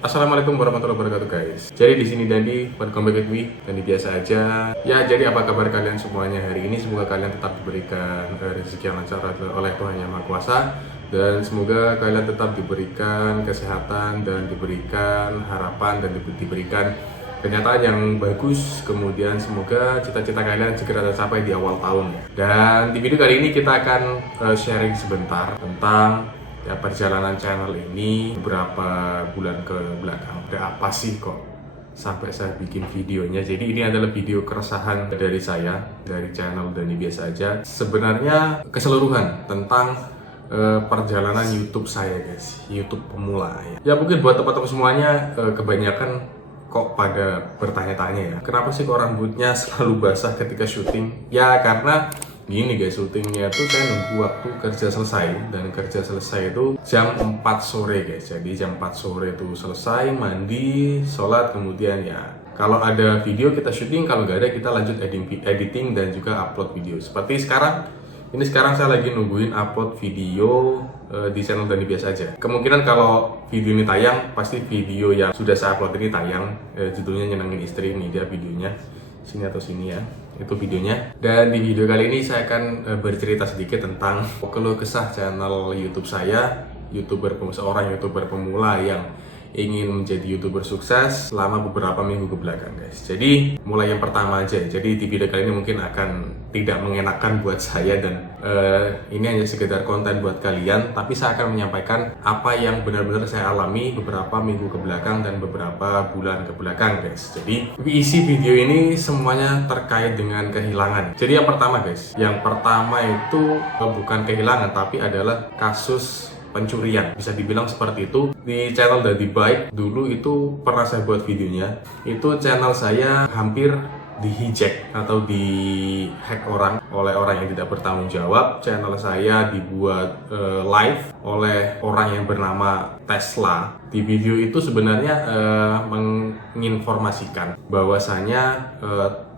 Assalamualaikum warahmatullahi wabarakatuh guys. Jadi di sini Dandi, welcome back with me. Dandi biasa aja. Ya, jadi apa kabar kalian semuanya hari ini? Semoga kalian tetap diberikan rezeki yang lancar oleh Tuhan Yang Maha Kuasa, dan semoga kalian tetap diberikan kesehatan dan diberikan harapan dan diberikan kenyataan yang bagus. Kemudian semoga cita-cita kalian segera tercapai di awal tahun. Dan di video kali ini kita akan sharing sebentar tentang perjalanan channel ini beberapa bulan ke belakang. Ada apa sih kok sampai saya bikin videonya? Jadi ini adalah video keresahan dari saya, dari channel Dandi Biasa Aja. Sebenarnya keseluruhan tentang perjalanan YouTube saya guys, YouTube pemula ya. Mungkin buat teman-teman semuanya kebanyakan kok pada bertanya-tanya ya, kenapa sih kok rambutnya selalu basah ketika syuting? Ya karena gini guys, syutingnya tuh saya nunggu waktu kerja selesai, dan kerja selesai itu jam 4 sore guys. Jadi jam 4 sore itu selesai, mandi, sholat, kemudian ya kalau ada video kita syuting, kalau nggak ada kita lanjut editing dan juga upload video. Seperti sekarang, ini sekarang saya lagi nungguin upload video di channel Dandi Biasa Aja. Kemungkinan kalau video ini tayang, pasti video yang sudah saya upload ini tayang. Judulnya Nyenengin Istri, ini dia videonya. Sini atau sini ya, itu videonya. Dan di video kali ini saya akan bercerita sedikit tentang keluh kesah channel YouTube saya, seorang YouTuber pemula yang ingin menjadi YouTuber sukses selama beberapa minggu ke belakang guys. Jadi mulai yang pertama aja. Jadi di video kali ini mungkin akan tidak mengenakan buat saya, dan ini hanya sekedar konten buat kalian, tapi saya akan menyampaikan apa yang benar-benar saya alami beberapa minggu ke belakang dan beberapa bulan ke belakang guys. Jadi isi video ini semuanya terkait dengan kehilangan. Jadi yang pertama guys, yang pertama itu bukan kehilangan tapi adalah kasus pencurian, bisa dibilang seperti itu. Di channel Dandi Baik dulu itu pernah saya buat videonya, itu channel saya hampir di-hijack atau di-hack oleh orang yang tidak bertanggung jawab. Channel saya dibuat live oleh orang yang bernama Tesla. Di video itu sebenarnya menginformasikan bahwasanya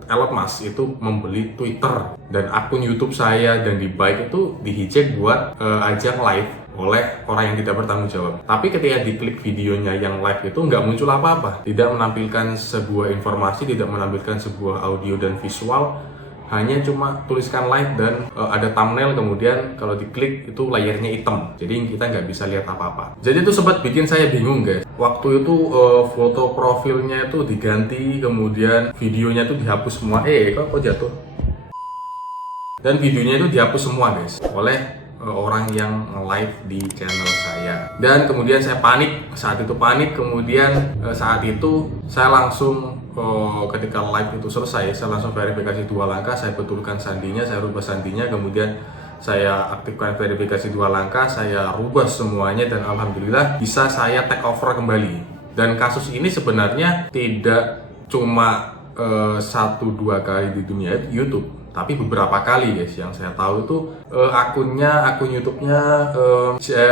Elon Musk itu membeli Twitter, dan akun YouTube saya Dandi Baik itu di-hijack buat ajang live oleh orang yang tidak bertanggung jawab. Tapi ketika diklik videonya yang live itu nggak muncul apa-apa, tidak menampilkan sebuah informasi, tidak menampilkan sebuah audio dan visual, hanya cuma tuliskan live dan ada thumbnail, kemudian kalau diklik itu layarnya hitam, jadi kita nggak bisa lihat apa-apa. Jadi itu sempat bikin saya bingung guys. Waktu itu foto profilnya itu diganti, kemudian videonya itu dihapus semua. Kok jatuh? Dan videonya itu dihapus semua guys oleh orang yang live di channel saya. Dan kemudian saya panik, saat itu panik. Kemudian saat itu saya langsung ketika live itu selesai, saya langsung verifikasi 2 langkah, saya betulkan sandinya, saya rubah sandinya, kemudian saya aktifkan verifikasi 2 langkah, saya rubah semuanya, dan alhamdulillah bisa saya take over kembali. Dan kasus ini sebenarnya tidak cuma 1-2 kali di dunia YouTube, tapi beberapa kali guys. Yang saya tahu itu akun YouTube-nya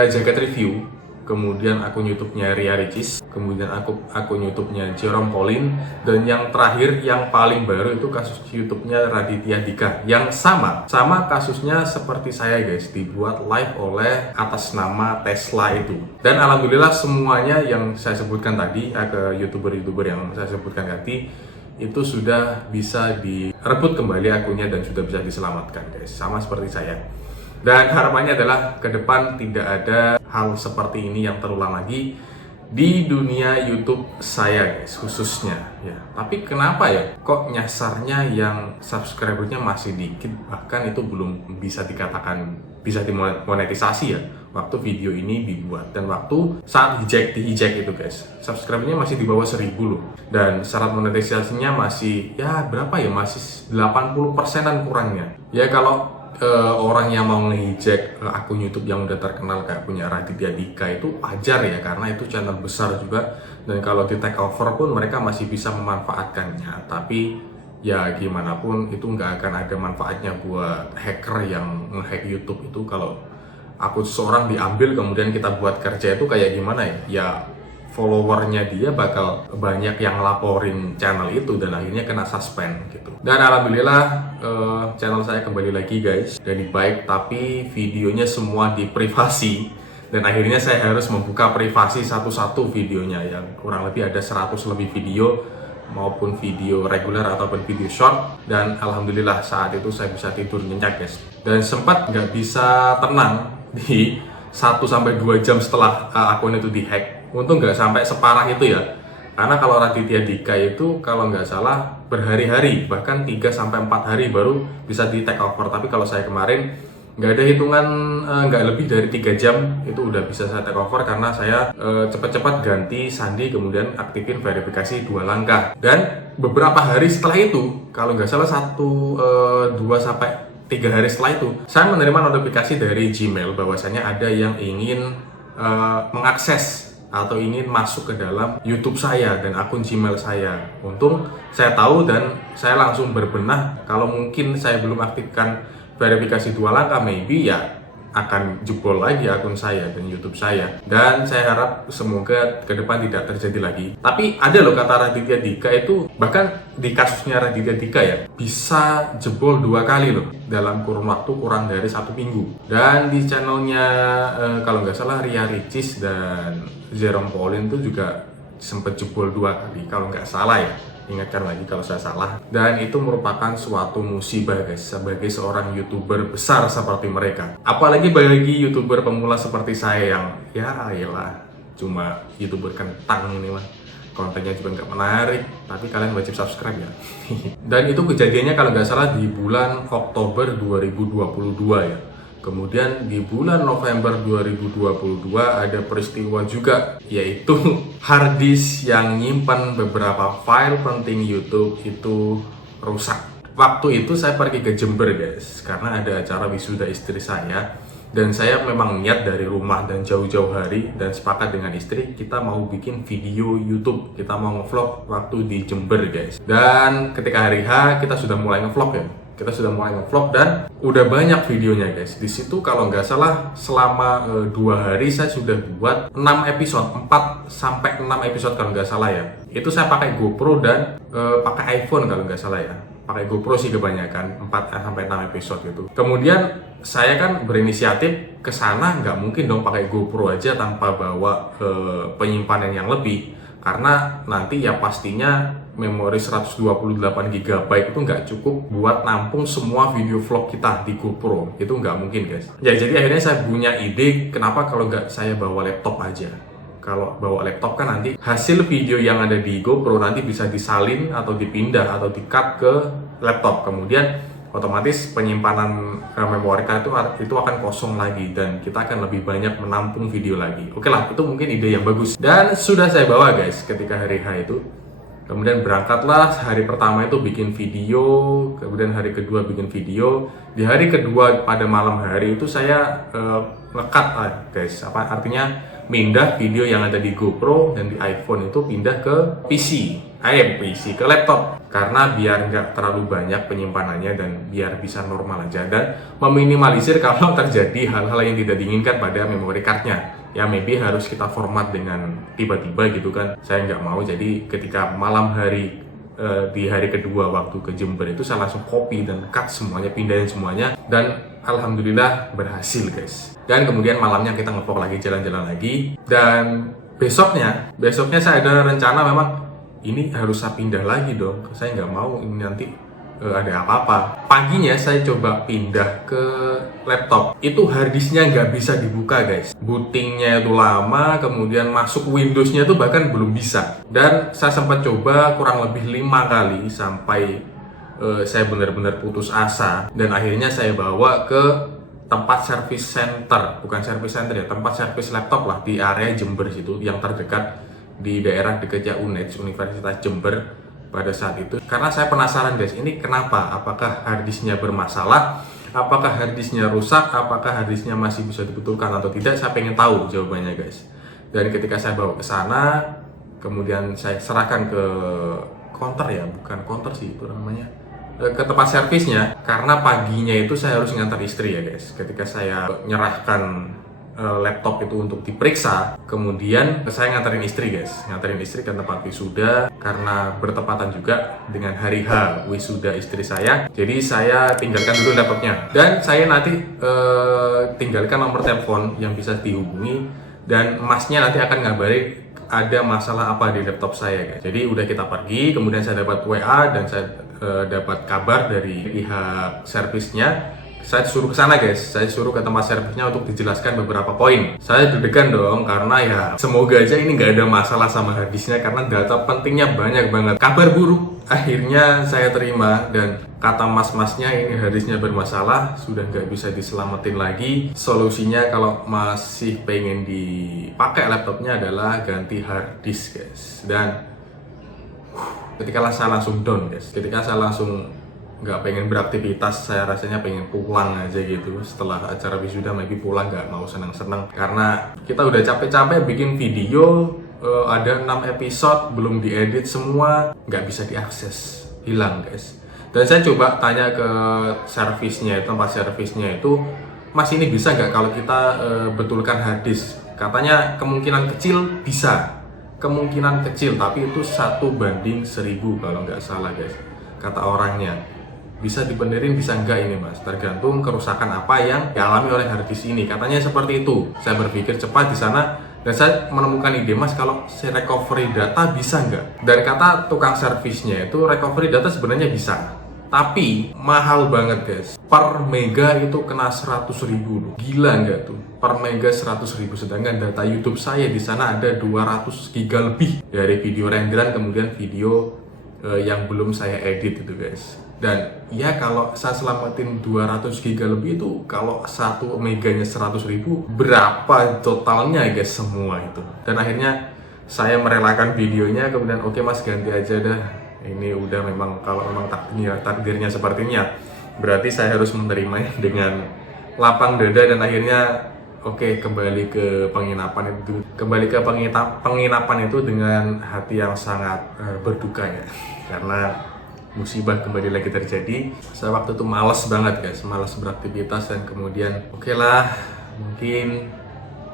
Jagat Review, kemudian akun YouTube-nya Ria Ricis, kemudian akun YouTube-nya Jerome Pauline, dan yang terakhir yang paling baru itu kasus YouTube-nya Raditya Dika, yang sama kasusnya seperti saya guys, dibuat live oleh atas nama Tesla itu. Dan alhamdulillah semuanya yang saya sebutkan tadi, ke YouTuber yang saya sebutkan tadi, itu sudah bisa direbut kembali akunnya dan sudah bisa diselamatkan guys, sama seperti saya. Dan harapannya adalah ke depan tidak ada hal seperti ini yang terulang lagi di dunia YouTube saya guys, khususnya ya. Tapi kenapa ya kok nyasarnya yang subscribernya masih dikit, bahkan itu belum bisa dikatakan bisa dimonetisasi ya waktu video ini dibuat. Dan waktu saat di-hijack itu guys, subscribernya masih di bawah 1000 loh, dan syarat monetisasinya masih ya berapa ya, masih 80%-an kurangnya ya. Kalau orang yang mau nge-hijack akun YouTube yang udah terkenal kayak punya Raditya Dika itu wajar ya, karena itu channel besar juga, dan kalau di take over pun mereka masih bisa memanfaatkannya. Tapi ya gimana pun itu nggak akan ada manfaatnya buat hacker yang nge-hack YouTube itu. Kalau akun seseorang diambil kemudian kita buat kerja, itu kayak gimana ya followernya dia bakal banyak yang laporin channel itu, dan akhirnya kena suspend gitu. Dan alhamdulillah channel saya kembali lagi guys, Dandi Baik, tapi videonya semua di privasi Dan akhirnya saya harus membuka privasi satu-satu videonya, yang kurang lebih ada 100 lebih video, maupun video reguler ataupun video short. Dan alhamdulillah saat itu saya bisa tidur nyenyak guys. Dan sempat nggak bisa tenang di 1-2 jam setelah akun itu dihack. Untung nggak sampai separah itu ya. Karena kalau Raditya Dika itu kalau nggak salah berhari-hari, bahkan 3-4 hari baru bisa di take over. Tapi kalau saya kemarin nggak ada hitungan, nggak lebih dari 3 jam itu udah bisa saya take over, karena saya cepat-cepat ganti sandi, kemudian aktifin verifikasi 2 langkah. Dan beberapa hari setelah itu, kalau nggak salah 2-3 hari setelah itu, saya menerima notifikasi dari Gmail bahwasanya ada yang ingin mengakses atau ingin masuk ke dalam YouTube saya dan akun Gmail saya. Untung saya tahu dan saya langsung berbenah, kalau mungkin saya belum aktifkan verifikasi 2 langkah, maybe ya akan jebol lagi akun saya dan YouTube saya. Dan saya harap semoga ke depan tidak terjadi lagi. Tapi ada loh kata Raditya Dika itu, bahkan di kasusnya Raditya Dika ya, bisa jebol 2 kali loh dalam kurun waktu kurang dari 1 minggu. Dan di channelnya kalau nggak salah Ria Ricis dan Jerome Pauline itu juga sempat jebol 2 kali kalau nggak salah ya. Ingatkan lagi kalau saya salah. Dan itu merupakan suatu musibah guys, sebagai seorang YouTuber besar seperti mereka. Apalagi bagi YouTuber pemula seperti saya yang ya ayolah, cuma YouTuber kentang ini mah, kontennya juga nggak menarik, tapi kalian wajib subscribe ya. Dan itu kejadiannya kalau nggak salah di bulan Oktober 2022 ya. Kemudian di bulan November 2022 ada peristiwa juga, yaitu harddisk yang nyimpan beberapa file penting YouTube itu rusak. Waktu itu saya pergi ke Jember guys, karena ada acara wisuda istri saya. Dan saya memang niat dari rumah dan jauh-jauh hari, dan sepakat dengan istri kita mau bikin video YouTube, kita mau ngevlog waktu di Jember guys. Dan ketika hari H kita sudah mulai ngevlog ya. Kita sudah mulai ngevlog dan udah banyak videonya guys. Di situ kalau nggak salah selama 2 hari saya sudah buat 6 episode, 4-6 episode kalau nggak salah ya. Itu saya pakai GoPro dan pakai iPhone kalau nggak salah ya. Pakai GoPro sih kebanyakan, 4-6 episode gitu. Kemudian saya kan berinisiatif ke sana, nggak mungkin dong pakai GoPro aja tanpa bawa penyimpanan yang lebih. Karena nanti ya pastinya memori 128 GB itu nggak cukup buat nampung semua video vlog kita di GoPro. Itu nggak mungkin guys. Ya jadi akhirnya saya punya ide, kenapa kalau nggak saya bawa laptop aja. Kalau bawa laptop kan nanti hasil video yang ada di GoPro nanti bisa disalin atau dipindah atau di-cut ke laptop. Kemudian otomatis penyimpanan memori card itu akan kosong lagi dan kita akan lebih banyak menampung video lagi. Oke lah, itu mungkin ide yang bagus. Dan sudah saya bawa guys ketika hari H itu. Kemudian berangkatlah, hari pertama itu bikin video, kemudian hari kedua bikin video. Di hari kedua pada malam hari itu saya nge-cut guys. Artinya pindah video yang ada di GoPro dan di iPhone itu pindah ke PC, ke laptop. Karena biar nggak terlalu banyak penyimpanannya dan biar bisa normal aja. Dan meminimalisir kalau terjadi hal-hal yang tidak diinginkan pada memory cardnya. Ya maybe harus kita format dengan tiba-tiba gitu kan. Saya nggak mau, jadi ketika malam hari di hari kedua waktu ke Jember itu saya langsung copy dan cut semuanya, pindahin semuanya. Dan alhamdulillah berhasil guys. Dan kemudian malamnya kita ngevlog lagi, jalan-jalan lagi. Dan besoknya saya ada rencana memang ini harus saya pindah lagi dong. Saya nggak mau ini nanti ada apa-apa. Paginya saya coba pindah ke laptop. Itu harddisknya nggak bisa dibuka guys. Bootingnya itu lama, kemudian masuk Windows-nya itu bahkan belum bisa. Dan saya sempat coba kurang lebih 5 kali sampai saya benar-benar putus asa. Dan akhirnya saya bawa ke tempat service center, bukan service center ya, tempat service laptop lah di area Jember situ, yang terdekat di daerah dekatnya UNED, Universitas Jember. Pada saat itu, karena saya penasaran guys, ini kenapa? Apakah harddisknya bermasalah? Apakah harddisknya rusak? Apakah harddisknya masih bisa dibetulkan atau tidak? Saya pengen tahu jawabannya guys. Dan ketika saya bawa ke sana, kemudian saya serahkan ke counter ya, bukan counter sih itu namanya, ke tempat servisnya. Karena paginya itu saya harus ngantar istri ya guys. Ketika saya nyerahkan laptop itu untuk diperiksa. Kemudian saya nganterin istri guys, nganterin istri ke tempat wisuda karena bertepatan juga dengan hari H wisuda istri saya. Jadi saya tinggalkan dulu laptopnya dan saya nanti tinggalkan nomor telepon yang bisa dihubungi dan masnya nanti akan ngabari ada masalah apa di laptop saya guys. Jadi udah kita pergi, kemudian saya dapat WA dan saya dapat kabar dari pihak servisnya. Saya suruh ke sana guys, saya suruh ke tempat servisnya untuk dijelaskan beberapa poin. Saya deg-degan dong karena ya semoga aja ini nggak ada masalah sama harddisknya karena data pentingnya banyak banget. Kabar buruk akhirnya saya terima dan kata mas-masnya ini harddisknya bermasalah, sudah nggak bisa diselamatin lagi. Solusinya kalau masih pengen dipakai laptopnya adalah ganti harddisk guys. Dan ketika saya langsung down guys, ketika saya langsung nggak pengen beraktivitas, saya rasanya pengen pulang aja gitu. Setelah acara wisuda maybe pulang, nggak mau senang-senang karena kita udah capek-capek bikin video, ada 6 episode belum diedit semua, nggak bisa diakses, hilang guys. Dan saya coba tanya ke servisnya, tempat servisnya itu, mas ini bisa nggak kalau kita betulkan harddisk? Katanya kemungkinan kecil bisa, kemungkinan kecil, tapi itu 1:1000 kalau nggak salah guys, kata orangnya. Bisa dibenerin bisa enggak ini mas, tergantung kerusakan apa yang dialami oleh harddisk ini, katanya seperti itu. Saya berpikir cepat di sana dan saya menemukan ide, mas kalau saya recovery data bisa enggak? Dan kata tukang servisnya itu recovery data sebenarnya bisa, tapi mahal banget guys. Per mega itu kena 100.000, gila enggak tuh? Per mega 100.000, sedangkan data YouTube saya di sana ada 200 giga lebih dari video renderan kemudian video yang belum saya edit itu guys. Dan ya kalau saya selamatin 200 giga lebih itu, kalau 1 meganya 100.000, berapa totalnya guys semua itu. Dan akhirnya saya merelakan videonya, kemudian oke mas ganti aja dah. Ini udah memang, kalau memang takdirnya sepertinya, berarti saya harus menerimanya dengan lapang dada. Dan akhirnya oke, kembali ke penginapan itu. Kembali ke penginapan itu dengan hati yang sangat berduka ya. Karena musibah kembali lagi terjadi. Saya waktu itu malas banget guys, malas beraktivitas. Dan kemudian oke lah, mungkin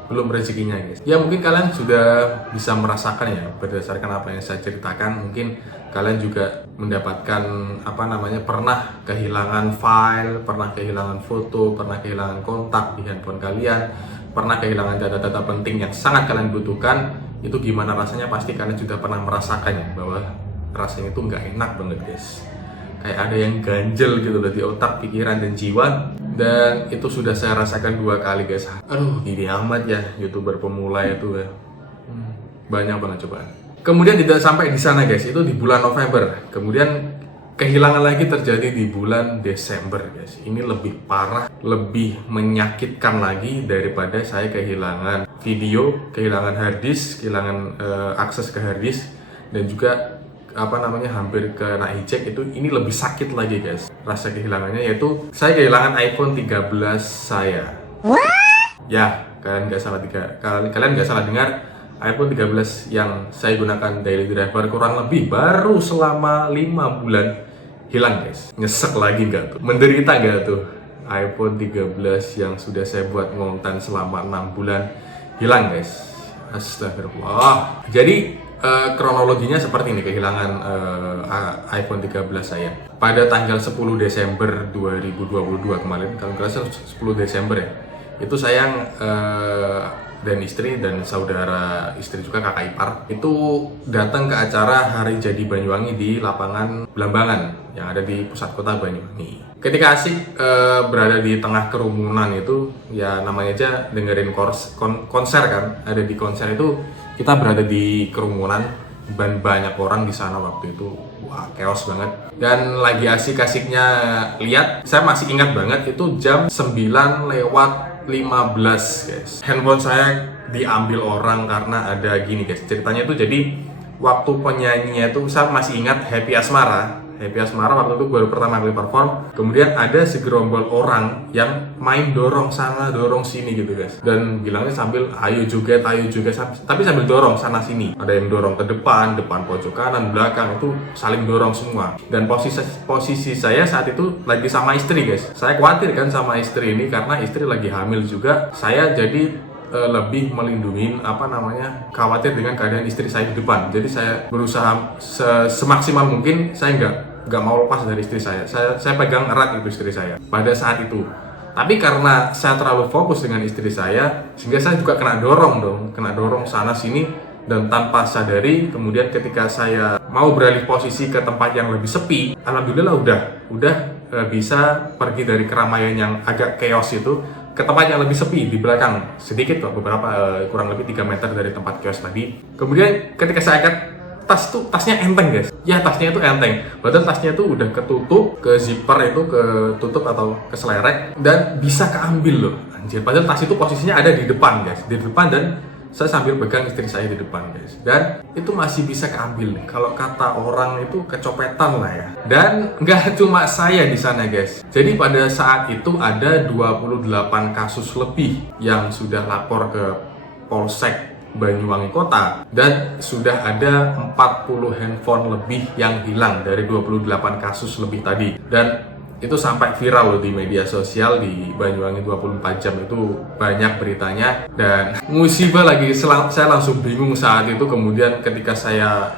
belum rezekinya guys. Ya mungkin kalian sudah bisa merasakan ya, berdasarkan apa yang saya ceritakan. Mungkin kalian juga mendapatkan pernah kehilangan file, pernah kehilangan foto, pernah kehilangan kontak di handphone kalian, pernah kehilangan data-data penting yang sangat kalian butuhkan. Itu gimana rasanya, pasti kalian sudah pernah merasakannya, bahwa rasanya itu nggak enak banget guys. Kayak ada yang ganjel gitu di otak, pikiran, dan jiwa. Dan itu sudah saya rasakan 2 kali guys. Aduh, gini amat ya YouTuber pemula itu ya. Banyak banget cobaan. Kemudian tidak sampai di sana guys, itu di bulan November. Kemudian kehilangan lagi terjadi di bulan Desember guys. Ini lebih parah, lebih menyakitkan lagi daripada saya kehilangan video, kehilangan harddisk, kehilangan akses ke harddisk, dan juga hampir kena hijack. Itu ini lebih sakit lagi guys rasa kehilangannya, yaitu saya kehilangan iPhone 13 saya. Ya, kalian nggak salah dengar, iPhone 13 yang saya gunakan daily driver kurang lebih baru selama 5 bulan hilang guys. Nyesek lagi nggak tuh? Menderita nggak tuh? iPhone 13 yang sudah saya buat ngonten selama 6 bulan hilang guys. Astagfirullah. Jadi kronologinya seperti ini kehilangan iPhone 13 saya. Pada tanggal 10 Desember 2022 kemarin, kalau nggak salah 10 Desember ya, itu saya dan istri dan saudara istri juga kakak ipar itu datang ke acara Hari Jadi Banyuwangi di lapangan Blambangan yang ada di pusat kota Banyuwangi. Ketika asik berada di tengah kerumunan itu, ya namanya aja dengerin konser kan, ada di konser itu kita berada di kerumunan dan banyak orang di sana waktu itu. Wah, chaos banget. Dan lagi asik-asiknya lihat, saya masih ingat banget itu jam 9:15 guys. Handphone saya diambil orang karena ada gini guys. Ceritanya itu jadi waktu penyanyinya itu saya masih ingat Happy Asmara waktu itu baru pertama kali perform. Kemudian ada segerombol orang yang main dorong sana dorong sini gitu guys, dan bilangnya sambil ayo joget tapi sambil dorong sana sini. Ada yang dorong ke depan pojok kanan, belakang, itu saling dorong semua. Dan posisi saya saat itu lagi sama istri guys. Saya khawatir kan sama istri ini karena istri lagi hamil juga. Saya jadi lebih melindungi khawatir dengan keadaan istri saya di depan. Jadi saya berusaha semaksimal mungkin saya nggak mau lepas dari istri saya. Saya pegang erat itu istri saya pada saat itu. Tapi karena saya terlalu fokus dengan istri saya, sehingga saya juga kena dorong sana sini, dan tanpa sadari kemudian ketika saya mau beralih posisi ke tempat yang lebih sepi, alhamdulillah udah bisa pergi dari keramaian yang agak chaos itu ke tempat yang lebih sepi di belakang sedikit kok, beberapa kurang lebih 3 meter dari tempat kios tadi. Kemudian ketika saya angkat tasnya enteng guys. Ya tasnya itu enteng. Padahal tasnya itu udah ketutup, ke zipper itu ketutup atau keselerek dan bisa keambil loh. Anjir, padahal tas itu posisinya ada di depan guys, di depan, dan saya sambil pegang istri saya di depan guys. Dan itu masih bisa keambil. Kalau kata orang itu kecopetan lah ya. Dan nggak cuma saya di sana guys. Jadi pada saat itu ada 28 kasus lebih yang sudah lapor ke Polsek Banyuwangi Kota, dan sudah ada 40 handphone lebih yang hilang dari 28 kasus lebih tadi. Dan itu sampai viral loh di media sosial di Banyuwangi 24 jam, itu banyak beritanya. Dan musibah lagi, saya langsung bingung saat itu. Kemudian ketika saya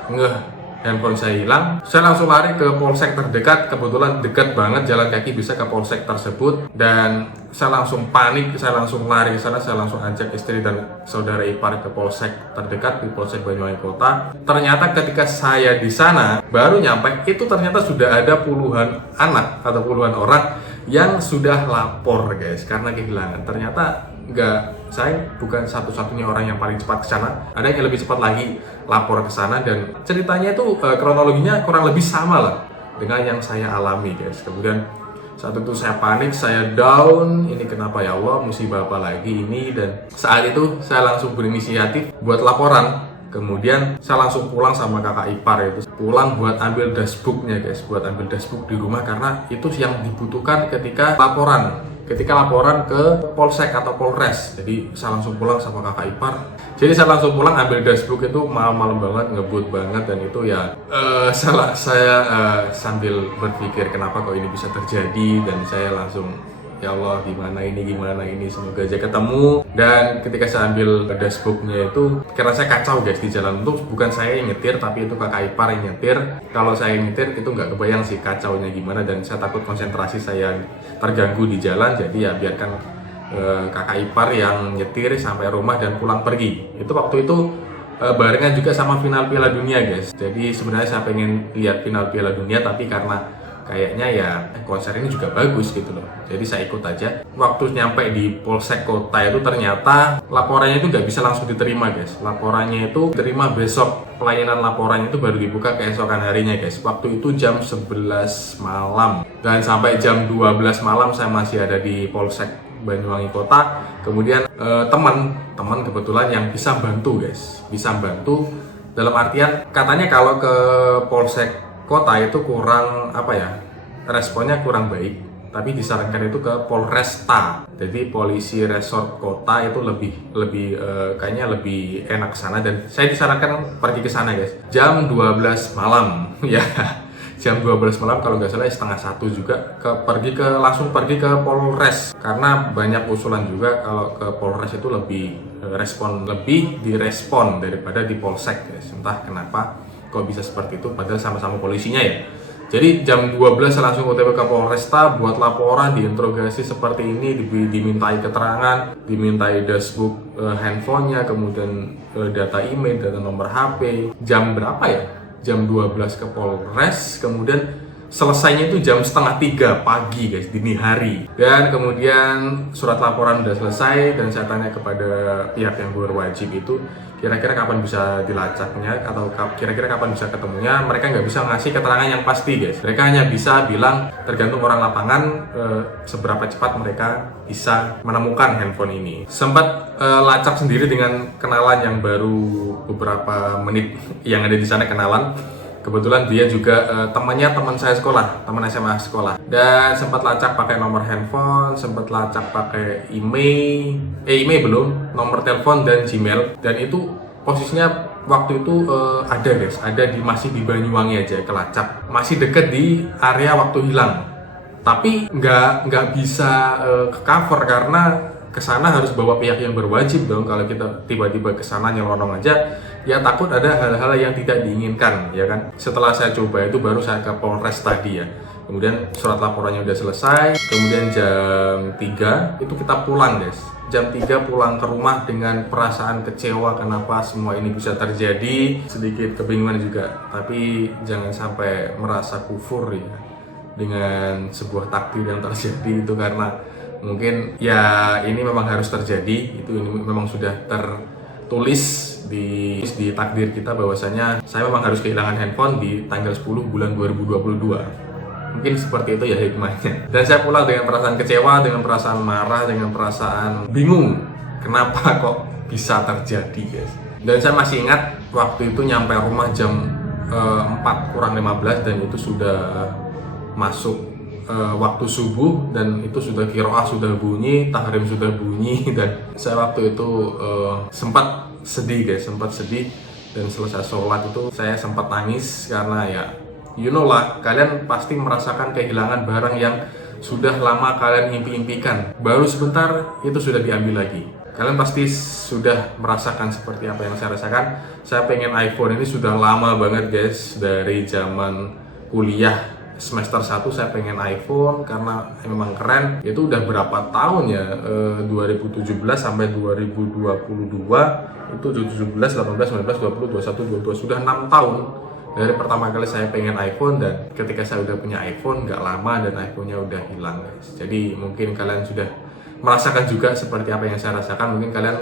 handphone saya hilang, saya langsung lari ke polsek terdekat. Kebetulan dekat banget, jalan kaki bisa ke polsek tersebut. Dan saya langsung panik, saya langsung lari ke sana. Saya langsung ajak istri dan saudara ipar ke polsek terdekat, di Polsek Banyuwangi Kota. Ternyata ketika saya di sana baru nyampe, itu ternyata sudah ada puluhan anak atau puluhan orang yang sudah lapor guys karena kehilangan. Ternyata saya bukan satu-satunya orang yang paling cepat ke sana. Ada yang lebih cepat lagi lapor ke sana, dan ceritanya itu kronologinya kurang lebih sama lah dengan yang saya alami guys. Kemudian saat itu saya panik, saya down, ini kenapa ya Allah, musibah apa lagi ini. Dan saat itu saya langsung berinisiatif buat laporan. Kemudian saya langsung pulang sama kakak ipar, itu pulang buat ambil dashbooknya guys, buat ambil dashbook di rumah, karena itu yang dibutuhkan ketika laporan ke polsek atau polres. Jadi saya langsung pulang sama kakak ipar. Jadi saya langsung pulang ambil dashbook, itu malam-malam banget, ngebut banget. Dan itu ya saya sambil berpikir kenapa kok ini bisa terjadi. Dan saya langsung, ya Allah gimana ini, semoga aja ketemu. Dan ketika saya ambil dashbooknya itu, karena saya kacau guys di jalan, itu bukan saya yang nyetir tapi itu kakak ipar yang nyetir. Kalau saya yang nyetir itu nggak kebayang sih kacaunya gimana, dan saya takut konsentrasi saya terganggu di jalan. Jadi ya biarkan kakak ipar yang nyetir sampai rumah dan pulang pergi. Itu waktu itu barengan juga sama final Piala Dunia guys. Jadi sebenarnya saya pengen lihat final Piala Dunia, tapi karena kayaknya ya konser ini juga bagus gitu loh, jadi saya ikut aja. Waktu nyampe di Polsek Kota itu ternyata laporannya itu nggak bisa langsung diterima guys. Laporannya itu terima besok, pelayanan laporannya itu baru dibuka keesokan harinya guys. Waktu itu jam 11 malam, dan sampai jam 12 malam saya masih ada di Polsek Banyuwangi Kota. Kemudian teman kebetulan yang bisa bantu guys, bisa bantu dalam artian katanya kalau ke Polsek Kota itu kurang responnya kurang baik, tapi disarankan itu ke Polresta. Jadi polisi resort kota itu lebih kayaknya lebih enak ke sana, dan saya disarankan pergi ke sana guys. Jam 12 malam ya. Jam 12 malam kalau nggak salah setengah 1 juga langsung pergi ke Polres, karena banyak usulan juga kalau ke Polres itu lebih direspon daripada di Polsek guys. Entah kenapa kok bisa seperti itu, padahal sama-sama polisinya ya. Jadi jam 12 saya langsung OTW ke Polresta buat laporan, diinterogasi seperti ini, dimintai keterangan, dimintai dashbook handphonenya, kemudian data email, data nomor HP. Jam berapa ya? Jam 12 ke Polres, kemudian selesainya itu jam 2:30 pagi guys, dini hari. Dan kemudian surat laporan udah selesai, dan saya tanya kepada pihak yang berwajib itu kira-kira kapan bisa dilacaknya atau kira-kira kapan bisa ketemunya. Mereka nggak bisa ngasih keterangan yang pasti guys. Mereka hanya bisa bilang tergantung orang lapangan seberapa cepat mereka bisa menemukan handphone ini. Sempat lacak sendiri dengan kenalan yang baru beberapa menit yang ada di sana, kenalan. Kebetulan dia juga teman saya sekolah, teman SMA sekolah. Dan sempat lacak pakai nomor handphone, sempat lacak pakai email belum, nomor telepon dan Gmail. Dan itu posisinya waktu itu ada guys, masih di Banyuwangi aja kelacak, masih deket di area waktu hilang. Tapi nggak bisa ke cover karena kesana harus bawa pihak yang berwajib dong. Kalau kita tiba-tiba kesana nyelonong aja, ya takut ada hal-hal yang tidak diinginkan, ya kan. Setelah saya coba itu baru saya ke Polres tadi ya. Kemudian surat laporannya udah selesai, kemudian jam 3 itu kita pulang guys. Jam 3 pulang ke rumah dengan perasaan kecewa kenapa semua ini bisa terjadi, sedikit kebingungan juga. Tapi jangan sampai merasa kufur ya dengan sebuah takdir yang terjadi itu, karena mungkin ya ini memang harus terjadi, itu ini memang sudah tertulis di takdir kita bahwasanya saya memang harus kehilangan handphone di tanggal 10 bulan 2022. Mungkin seperti itu ya hikmahnya. Dan saya pulang dengan perasaan kecewa, dengan perasaan marah, dengan perasaan bingung kenapa kok bisa terjadi guys. Dan saya masih ingat waktu itu nyampe rumah jam 4 kurang 15 dan itu sudah masuk waktu subuh, dan itu sudah qiraah sudah bunyi, tahrim sudah bunyi, dan saya waktu itu sempat sedih guys, dan selesai sholat itu saya sempat nangis karena ya you know lah, kalian pasti merasakan kehilangan barang yang sudah lama kalian impi-impikan, baru sebentar itu sudah diambil lagi. Kalian pasti sudah merasakan seperti apa yang saya rasakan. Saya pengen iPhone ini sudah lama banget guys, dari zaman kuliah semester 1 saya pengen iPhone karena memang keren. Itu udah berapa tahun ya, 2017 sampai 2022 itu 17, 18, 19, 20, 21, 22, sudah 6 tahun dari pertama kali saya pengen iPhone. Dan ketika saya udah punya iPhone nggak lama dan iPhone-nya udah hilang guys. Jadi mungkin kalian sudah merasakan juga seperti apa yang saya rasakan. Mungkin kalian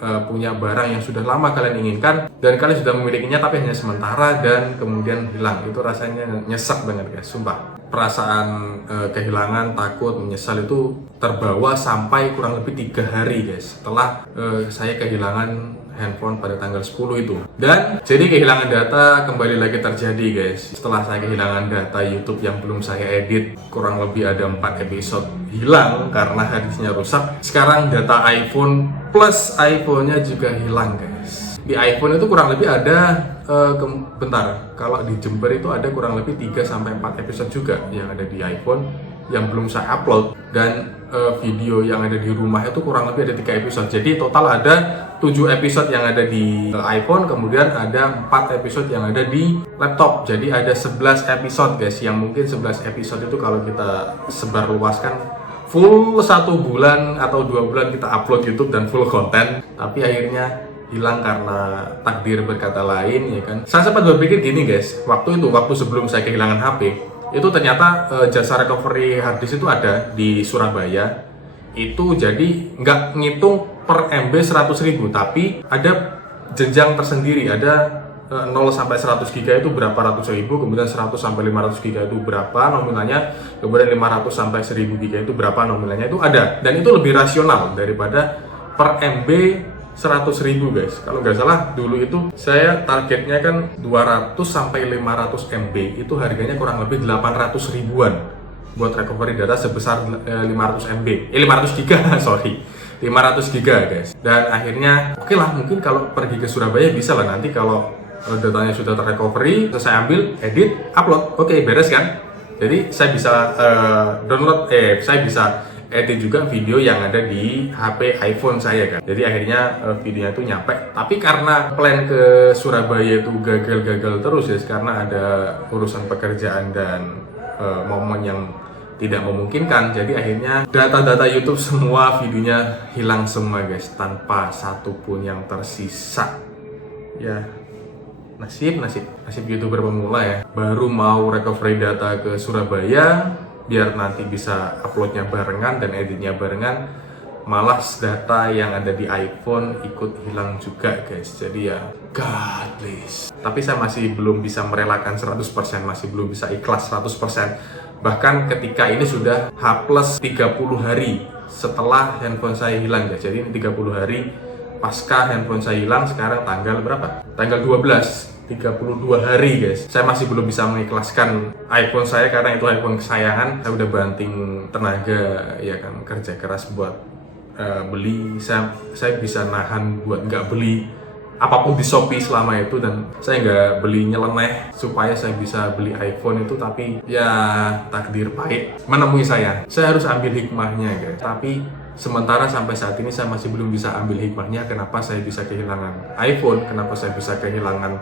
punya barang yang sudah lama kalian inginkan dan kalian sudah memilikinya tapi hanya sementara dan kemudian hilang. Itu rasanya nyesek banget guys, sumpah. Perasaan kehilangan, takut, menyesal itu terbawa sampai kurang lebih 3 hari guys setelah saya kehilangan handphone pada tanggal 10 itu. Dan jadi kehilangan data kembali lagi terjadi guys. Setelah saya kehilangan data YouTube yang belum saya edit, kurang lebih ada 4 episode hilang karena harddisknya rusak. Sekarang data iPhone plus iPhone-nya juga hilang guys. Di iPhone itu kurang lebih ada bentar, kalau di Jember itu ada kurang lebih 3-4 episode juga yang ada di iPhone yang belum saya upload. Dan video yang ada di rumah itu kurang lebih ada 3 episode. Jadi total ada 7 episode yang ada di iPhone, kemudian ada 4 episode yang ada di laptop. Jadi ada 11 episode guys, yang mungkin 11 episode itu kalau kita sebar luaskan full 1 bulan atau 2 bulan kita upload YouTube dan full konten. Tapi akhirnya hilang karena takdir berkata lain ya kan. Saya sempat berpikir gini guys, waktu sebelum saya kehilangan HP itu ternyata jasa recovery harddisk itu ada di Surabaya. Itu jadi nggak ngitung per MB 100.000, tapi ada jenjang tersendiri. Ada 0 sampai 100 GB itu berapa ratus ribu, kemudian 100 sampai 500 GB itu berapa nominalnya, kemudian 500 sampai 1000 GB itu berapa nominalnya, itu ada. Dan itu lebih rasional daripada per MB 100.000 guys. Kalau nggak salah dulu itu saya targetnya kan 200 sampai 500 MB, itu harganya kurang lebih 800 ribuan buat recovery data sebesar 500 MB 500 giga sorry 500 giga guys. Dan akhirnya oke lah, mungkin kalau pergi ke Surabaya bisa lah, nanti kalau datanya sudah terrecovery terus saya ambil, edit, upload, oke beres kan. Jadi saya bisa saya bisa edit juga video yang ada di HP iPhone saya kan. Jadi akhirnya videonya itu nyampe. Tapi karena plan ke Surabaya itu gagal-gagal terus ya, karena ada urusan pekerjaan dan momen yang tidak memungkinkan. Jadi akhirnya data-data YouTube semua videonya hilang semua guys, tanpa satu pun yang tersisa. Ya nasib YouTuber pemula ya. Baru mau recovery data ke Surabaya biar nanti bisa uploadnya barengan dan editnya barengan, malah data yang ada di iPhone ikut hilang juga guys. Jadi ya God please. Tapi saya masih belum bisa merelakan 100%, masih belum bisa ikhlas 100%. Bahkan ketika ini sudah H plus 30 hari setelah handphone saya hilang guys. Jadi ini 30 hari pasca handphone saya hilang. Sekarang tanggal berapa? Tanggal 12, 32 hari guys. Saya masih belum bisa mengikhlaskan iPhone saya karena itu iPhone kesayangan. Saya udah banting tenaga ya kan, kerja keras buat beli. Saya bisa nahan buat nggak beli apapun di Shopee selama itu, dan saya nggak beli nyeleneh supaya saya bisa beli iPhone itu. Tapi ya takdir pahit menemui saya harus ambil hikmahnya guys. Tapi Sementara sampai saat ini saya masih belum bisa ambil hikmahnya, kenapa saya bisa kehilangan iPhone, kenapa saya bisa kehilangan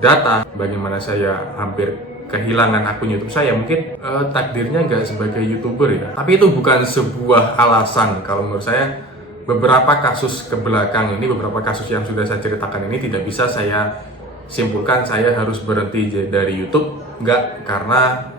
data, bagaimana saya hampir kehilangan akun YouTube saya. Mungkin takdirnya nggak sebagai YouTuber ya, tapi itu bukan sebuah alasan. Kalau menurut saya, beberapa kasus ke belakang ini, beberapa kasus yang sudah saya ceritakan ini tidak bisa saya simpulkan saya harus berhenti dari YouTube. Nggak, karena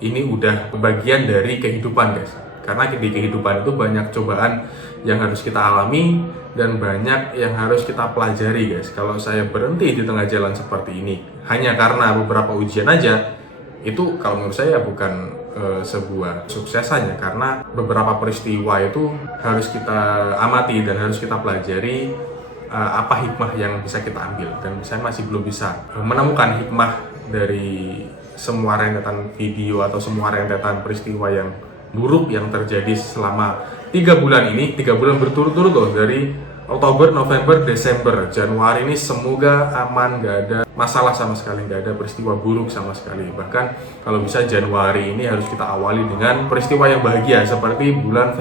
ini udah bagian dari kehidupan guys. Karena di kehidupan itu banyak cobaan yang harus kita alami dan banyak yang harus kita pelajari guys. Kalau saya berhenti di tengah jalan seperti ini hanya karena beberapa ujian aja, itu kalau menurut saya bukan sebuah suksesannya, karena beberapa peristiwa itu harus kita amati dan harus kita pelajari apa hikmah yang bisa kita ambil. Dan saya masih belum bisa menemukan hikmah dari semua rentetan video atau semua rentetan peristiwa yang buruk yang terjadi selama 3 bulan ini, 3 bulan berturut-turut loh, dari Oktober, November, Desember, Januari ini semoga aman, gak ada masalah sama sekali, gak ada peristiwa buruk sama sekali. Bahkan kalau bisa Januari ini harus kita awali dengan peristiwa yang bahagia seperti bulan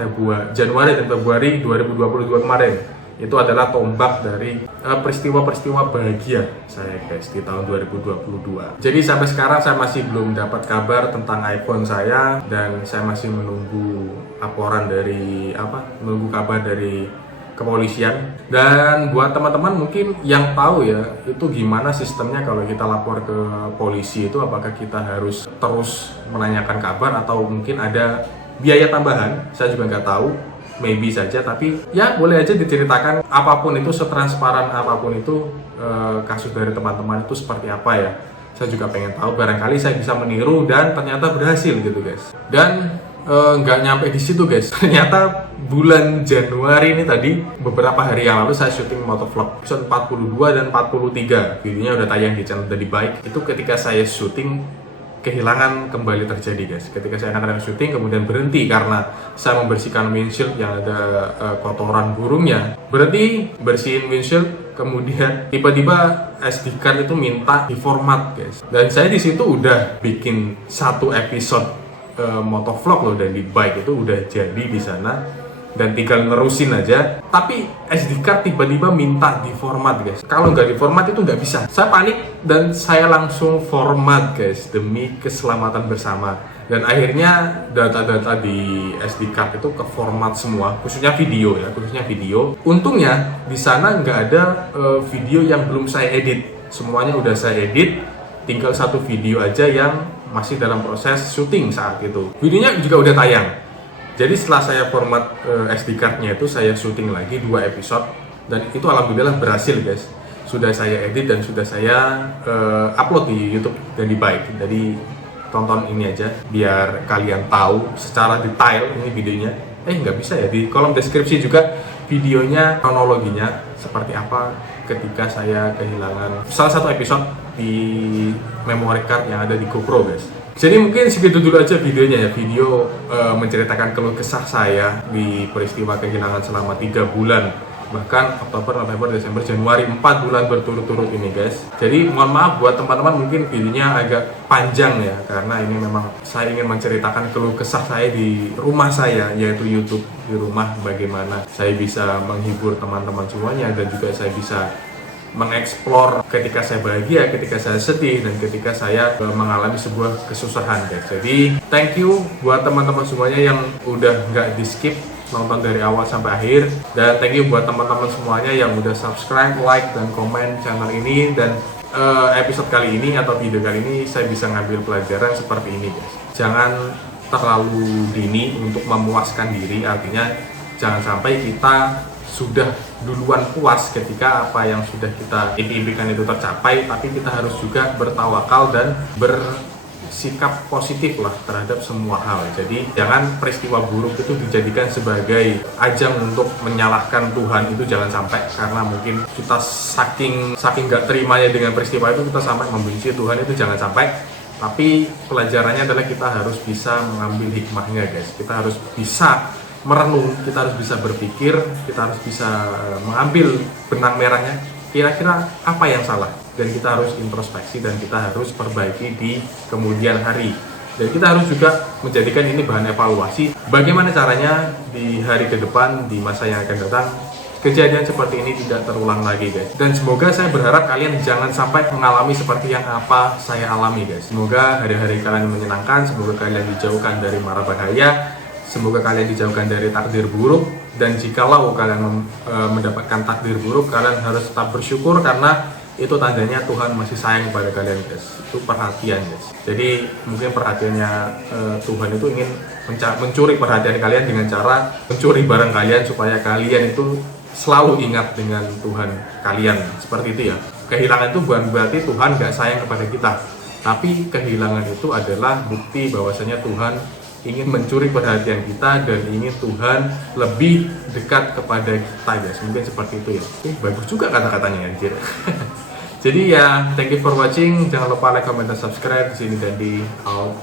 Januari dan Februari 2022 kemarin. Itu adalah tombak dari peristiwa-peristiwa bahagia saya guys di tahun 2022. Jadi sampai sekarang saya masih belum dapat kabar tentang iPhone saya, dan saya masih menunggu laporan dari menunggu kabar dari kepolisian. Dan buat teman-teman mungkin yang tahu ya, itu gimana sistemnya kalau kita lapor ke polisi itu, apakah kita harus terus menanyakan kabar atau mungkin ada biaya tambahan, saya juga nggak tahu. Maybe saja, tapi ya boleh aja diceritakan apapun itu, setransparan apapun itu kasus dari teman-teman itu seperti apa ya. Saya juga pengen tahu, barangkali saya bisa meniru dan ternyata berhasil gitu guys. Dan nggak nyampe di situ guys, ternyata bulan Januari ini tadi, beberapa hari yang lalu saya syuting motovlog episode 42 dan 43. Videonya udah tayang di channel Daddy Bike. Itu ketika saya syuting, kehilangan kembali terjadi guys. Ketika saya akan syuting kemudian berhenti karena saya membersihkan windshield yang ada kotoran burungnya. Berhenti bersihin windshield, kemudian tiba-tiba SD card itu minta diformat guys. Dan saya di situ udah bikin satu episode motovlog loh, dan di bike itu udah jadi di sana dan tinggal nerusin aja, tapi SD card tiba-tiba minta diformat guys. Kalau nggak diformat itu nggak bisa. Saya panik dan saya langsung format guys demi keselamatan bersama. Dan akhirnya data-data di SD card itu ke format semua, khususnya video ya, khususnya video. Untungnya di sana nggak ada video yang belum saya edit. Semuanya udah saya edit, tinggal satu video aja yang masih dalam proses syuting saat itu. Videonya juga udah tayang. Jadi setelah saya format SD card-nya itu, saya syuting lagi 2 episode, dan itu alhamdulillah berhasil guys. Sudah saya edit dan sudah saya upload di YouTube dan di Bike. Jadi tonton ini aja biar kalian tahu secara detail ini videonya. Nggak bisa ya, di kolom deskripsi juga videonya, kronologinya seperti apa ketika saya kehilangan salah satu episode di memory card yang ada di GoPro guys. Jadi mungkin segitu dulu aja videonya ya, video menceritakan keluh kesah saya di peristiwa kehilangan selama 3 bulan, bahkan Oktober, November, Desember, Januari, 4 bulan berturut-turut ini guys. Jadi mohon maaf buat teman-teman mungkin videonya agak panjang ya, karena ini memang saya ingin menceritakan keluh kesah saya di rumah saya, yaitu YouTube di rumah, bagaimana saya bisa menghibur teman-teman semuanya, dan juga saya bisa mengeksplor ketika saya bahagia, ketika saya sedih, dan ketika saya mengalami sebuah kesusahan guys. Jadi thank you buat teman-teman semuanya yang udah nggak di skip nonton dari awal sampai akhir, dan thank you buat teman-teman semuanya yang udah subscribe, like, dan komen channel ini. Dan episode kali ini atau video kali ini saya bisa ngambil pelajaran seperti ini guys. Jangan terlalu dini untuk memuaskan diri, artinya jangan sampai kita sudah duluan puas ketika apa yang sudah kita impikan itu tercapai, tapi kita harus juga bertawakal dan bersikap positif lah terhadap semua hal. Jadi jangan peristiwa buruk itu dijadikan sebagai ajang untuk menyalahkan Tuhan, itu jangan sampai, karena mungkin kita saking gak terimanya dengan peristiwa itu kita sampai membenci Tuhan, itu jangan sampai. Tapi pelajarannya adalah kita harus bisa mengambil hikmahnya guys. Kita harus bisa merenung, kita harus bisa berpikir, kita harus bisa mengambil benang merahnya, kira-kira apa yang salah, dan kita harus introspeksi dan kita harus perbaiki di kemudian hari. Dan kita harus juga menjadikan ini bahan evaluasi. Bagaimana caranya di hari ke depan, di masa yang akan datang, kejadian seperti ini tidak terulang lagi, guys. Dan semoga saya berharap kalian jangan sampai mengalami seperti yang apa saya alami, guys. Semoga hari-hari kalian menyenangkan, semoga kalian dijauhkan dari mara bahaya, semoga kalian dijauhkan dari takdir buruk. Dan jikalau kalian mendapatkan takdir buruk, kalian harus tetap bersyukur karena itu tandanya Tuhan masih sayang kepada kalian, guys. Itu perhatian, guys. Jadi mungkin perhatiannya Tuhan itu ingin mencuri perhatian kalian dengan cara mencuri barang kalian supaya kalian itu selalu ingat dengan Tuhan kalian. Seperti itu ya. Kehilangan itu bukan berarti Tuhan gak sayang kepada kita, tapi kehilangan itu adalah bukti bahwasanya Tuhan ingin mencuri perhatian kita dan ingin Tuhan lebih dekat kepada kita, guys. Mungkin seperti itu ya. Bagus juga kata-katanya, anjir. Jadi ya, thank you for watching. Jangan lupa like, comment, dan subscribe di sini dan di out.